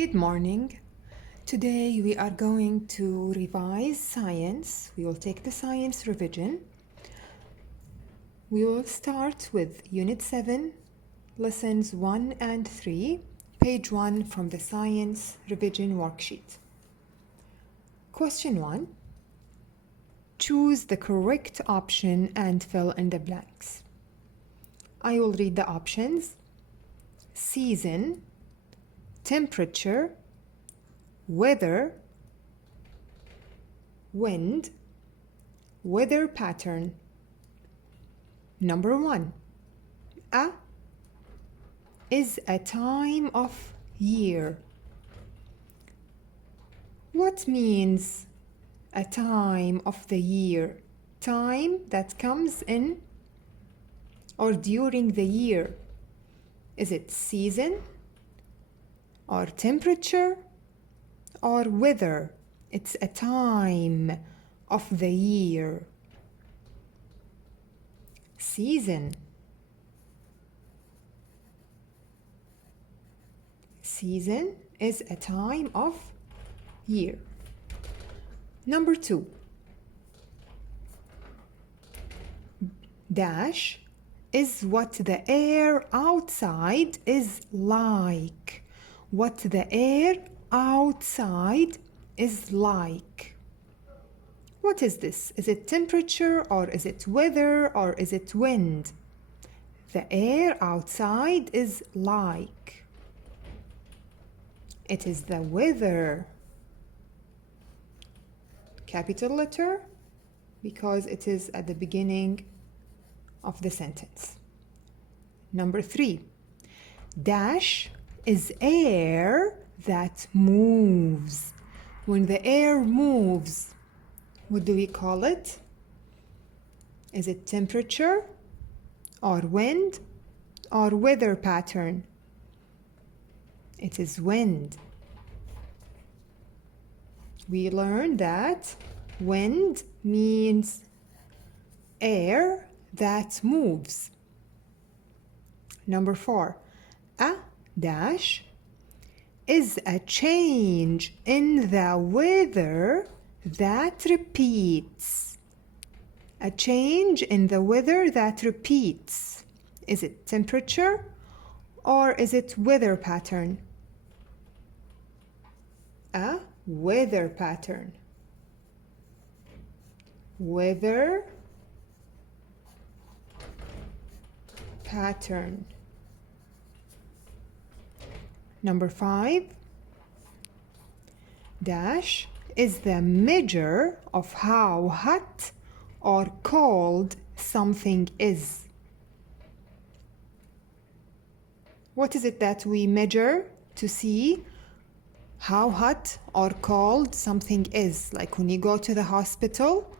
Good morning. Today we are going to revise science. We will take the science revision. We will start with Unit 7, Lessons 1 and 3, page 1 from the Science Revision Worksheet. Question 1. Choose the correct option and fill in the blanks. I will read the options. Season, temperature, weather, wind, weather pattern. Number 1. A is a time of year. What means a time of the year? Time that comes in or during the year. Is it season or temperature or weather? It's a time of the year. Season. Season is a time of year. Number 2. Dash is what the air outside is like. What the air outside is like. What is this? Is it temperature or is it weather or is it wind? The air outside is like. It is the weather. Capital letter because it is at the beginning of the sentence. Number 3. Dash is air that moves. When the air moves, what do we call it? Is it temperature or wind or weather pattern? It is wind. We learned that wind means air that moves. Number 4. A dash is a change in the weather that repeats. A change in the weather that repeats. Is it temperature or is it weather pattern? A weather pattern. Weather pattern. Number 5. Dash is the measure of how hot or cold something is. What is it that we measure to see how hot or cold something is? Like when you go to the hospital,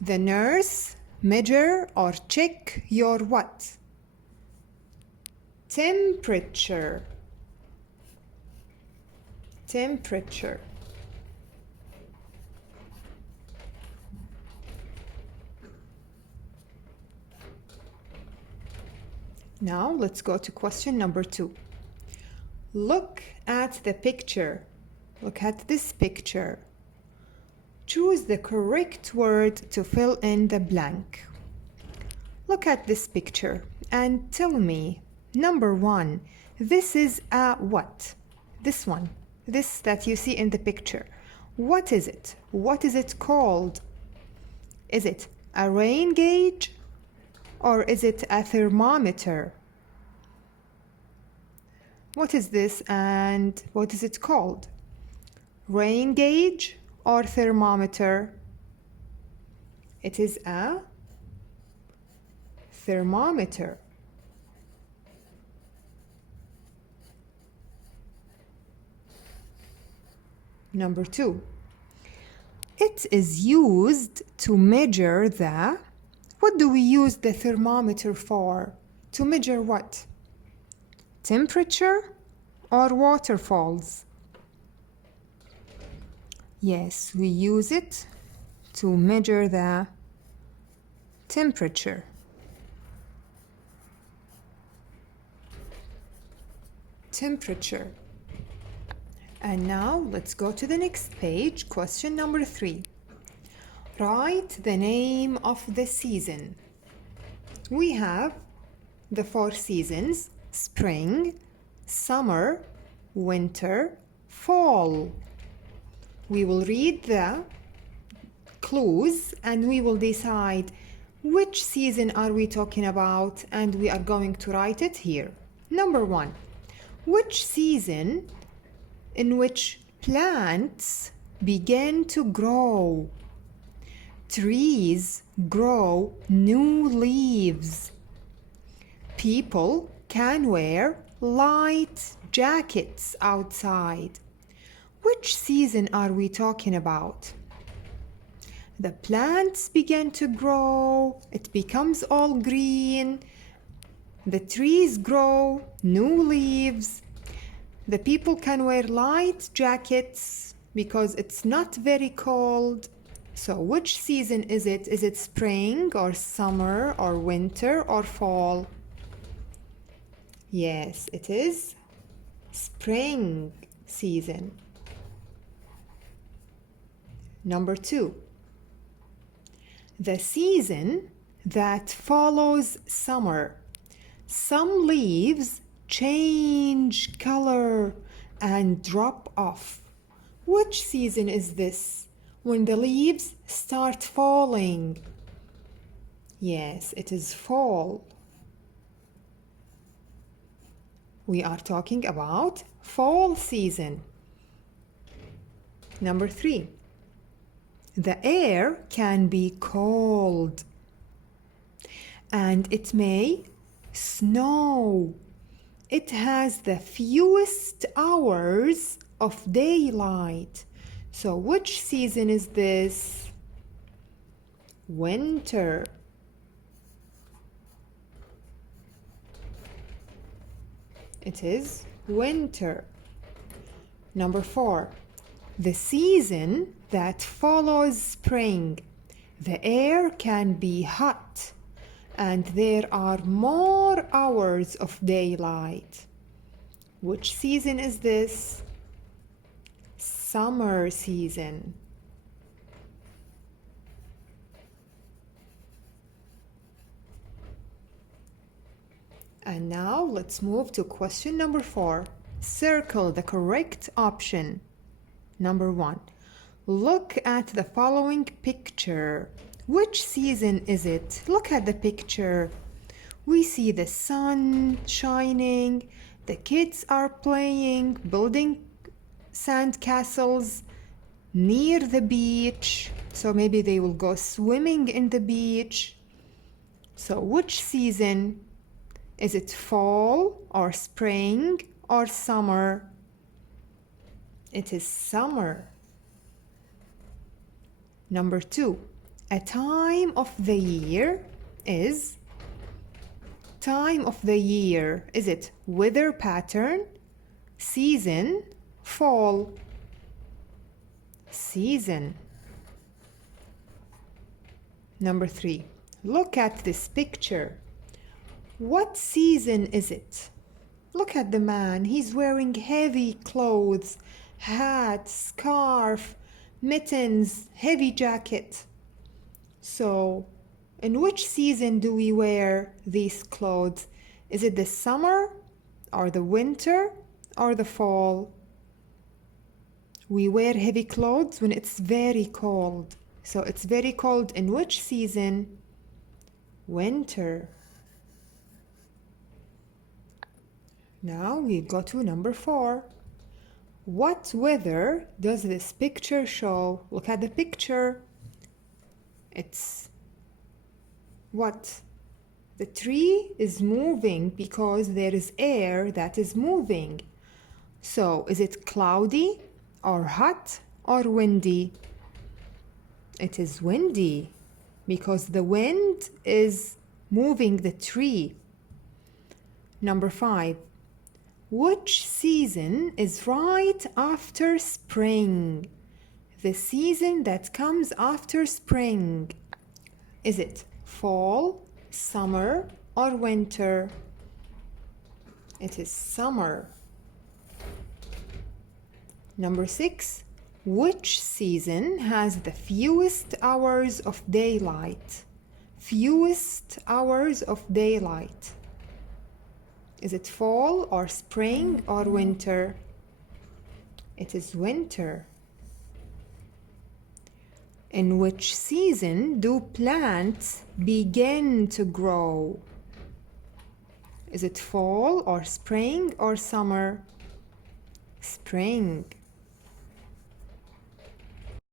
the nurse measure or check your what? Temperature. Temperature. Now let's go to question number 2. Look at the picture. Look at this picture. Choose the correct word to fill in the blank. Look at this picture and tell me, number 1, this is a what? This one. This that you see in the picture. What is it? What is it called? Is it a rain gauge or is it a thermometer? What is this and what is it called? Rain gauge or thermometer? It is a thermometer. Number 2. It is used to measure the... What do we use the thermometer for? To measure what? Temperature or waterfalls? Yes, we use it to measure the temperature. Temperature. And now let's go to the next page, question number 3. Write the name of the season. We have the 4 seasons: spring, summer, winter, fall. We will read the clues and we will decide which season are we talking about, and we are going to write it here. Number 1. Which season in which plants begin to grow? Trees grow new leaves. People can wear light jackets outside. Which season are we talking about? The plants begin to grow, it becomes all green. The trees grow new leaves. The people can wear light jackets because it's not very cold. So which season is it? Is it spring or summer or winter or fall? Yes, it is spring season. Number 2. The season that follows summer. Some leaves change color and drop off. Which season is this? When the leaves start falling. Yes, it is fall. We are talking about fall season. Number 3. The air can be cold and it may snow. It has the fewest hours of daylight. So which season is this? Winter. It is winter. Number 4. The season that follows spring. The air can be hot and there are more hours of daylight. Which season is this? Summer season. And now let's move to question number 4. Circle the correct option. Number 1. Look at the following picture. Which season is it? Look at the picture. We see the sun shining, the kids are playing, building sand castles near the beach. So maybe they will go swimming in the beach. So which season? Is it fall or spring or summer? It is summer. Number 2. A time of the year is time of the year. Is it weather pattern, season, fall? Season. Number 3. Look at this picture. What season is it? Look at the man. He's wearing heavy clothes, hat, scarf, mittens, heavy jacket. So, in which season do we wear these clothes? Is it the summer or the winter or the fall? We wear heavy clothes when it's very cold. So it's very cold in which season? Winter. Now we go to number 4. What weather does this picture show? Look at the picture. It's what? The tree is moving because there is air that is moving. So is it cloudy or hot or windy? It is windy because the wind is moving the tree. Number 5. Which season is right after spring? The season that comes after spring. Is it fall, summer, or winter? It is summer. Number 6. Which season has the fewest hours of daylight? Fewest hours of daylight. Is it fall or spring or winter? It is winter. In which season do plants begin to grow? Is it fall or spring or summer? Spring.